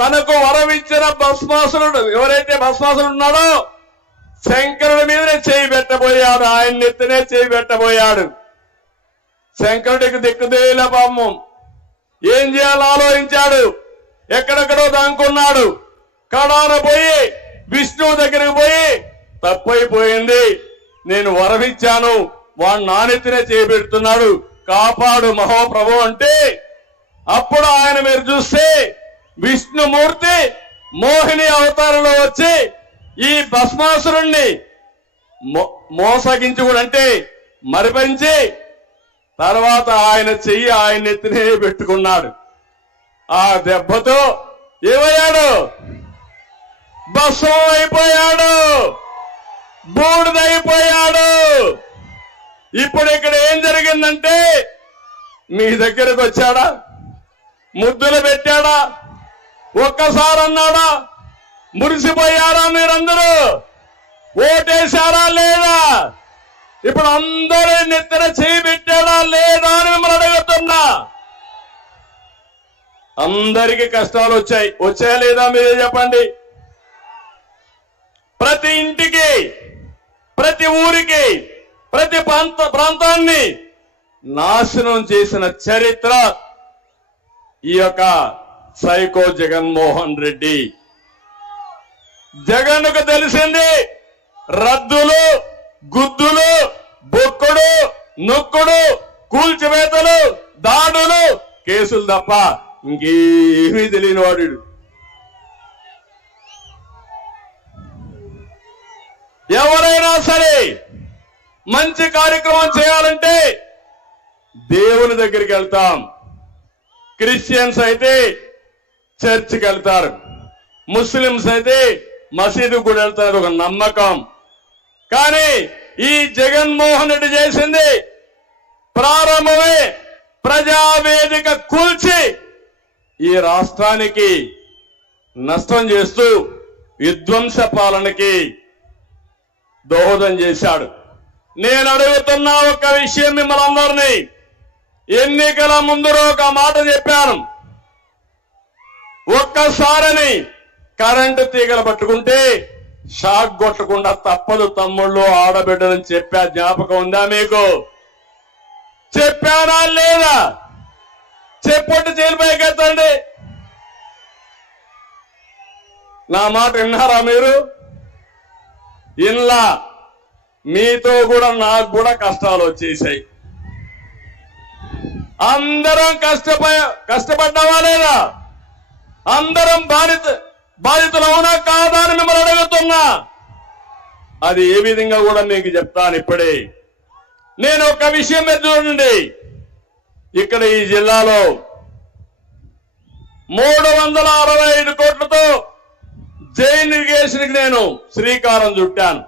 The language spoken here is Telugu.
తనకు వరం ఇచ్చిన భస్మాసురుడు ఎవరైతే భస్మాసురుడు ఉన్నాడో శంకరుడి మీదనే చేయి పెట్టబోయాడు. ఆయన నెత్తినే చేయి పెట్టబోయాడు. శంకరుడికి దిక్కుదేల పాపం. ఏం చేయాలో ఆలోచించాడు. ఎక్కడెక్కడో దాంకున్నాడు. కడాన పోయి విష్ణువు దగ్గరికి పోయి తప్పైపోయింది, నేను వరమిచ్చాను, వాడు నానెత్తినే చేపెడుతున్నాడు, కాపాడు మహాప్రభు అంటే అప్పుడు ఆయన మీరు చూస్తే విష్ణుమూర్తి మోహిని అవతారంలో వచ్చి ఈ భస్మాసురుణ్ణి మోసగించుకుంటే మరిపించి తర్వాత ఆయన చెయ్యి ఆయన ఎత్తినే పెట్టుకున్నాడు. ఆ దెబ్బతో ఏమయ్యాడు? భస్మం అయిపోయాడు, బూడిదైపోయాడు. ఇప్పుడు ఇక్కడ ఏం జరిగిందంటే మీ దగ్గరకు వచ్చాడా? ముద్దులు పెట్టాడా? ఒక్కసారి అన్నాడా? మురిసిపోయారా? మీరందరూ ఓటేశారా లేదా? ఇప్పుడు అందరూ నెత్తిన చేయి పెట్టాడా లేదా అని మిమ్మల్ని అడుగుతున్నా. అందరికీ కష్టాలు వచ్చాయా లేదా మీరే చెప్పండి. ప్రతి ఇంటికి, ప్రతి ఊరికి, ప్రతి ప్రాంతాన్ని నాశనం చేసిన చరిత్ర ఈ యొక్క సైకో జగన్మోహన్ రెడ్డి. జగన్కు తెలిసింది రద్దులు, గుద్దులు, బొక్కుడు, నొక్కుడు, కూల్చివేతలు, దాడులు, కేసులు తప్ప ఇంకేమీ తెలియని వాడు. ఎవరైనా సరే మంచి కార్యక్రమం చేయాలంటే దేవుని దగ్గరికి వెళ్తాం. క్రిస్టియన్స్ అయితే చర్చికి వెళ్తారు, ముస్లింస్ అయితే మసీదు కూడా వెళ్తారు, ఒక నమ్మకం. కానీ ఈ జగన్మోహన్ రెడ్డి చేసింది ప్రారంభమే ప్రజావేదిక కూల్చి ఈ రాష్ట్రానికి నష్టం చేస్తూ విధ్వంస పాలనకి దోహదం చేశాడు. నేను అడుగుతున్నా ఒక విషయం మిమ్మల్ని అందరినీ. ఎన్నికల ముందు ఒక మాట చెప్పాను, ఒక్కసారని కరెంటు తీగలు పట్టుకుంటే షాక్ కొట్టకుండా తప్పదు తమ్ముళ్ళు ఆడబిడ్డలని చెప్పా. జ్ఞాపకం ఉందా మీకు? చెప్పానా లేదా? చెప్పొట్టు జైలుపైకెత్తండి. నా మాట విన్నారా మీరు? ఇన్లా మీతో కూడా నాకు కూడా కష్టాలు వచ్చేసాయి. అందరం కష్టపడ్డావా లేదా? అందరం బాధితులు అవునా కాదా అని మిమ్మల్ని అడుగుతున్నా. అది ఏ విధంగా కూడా మీకు చెప్తాను ఇప్పుడే. నేను ఒక విషయం మీద చూడండి, ఇక్కడ ఈ జిల్లాలో 365 కోట్లతో జైన్ ఇరిగేషన్ కి నేను శ్రీకారం చుట్టాను.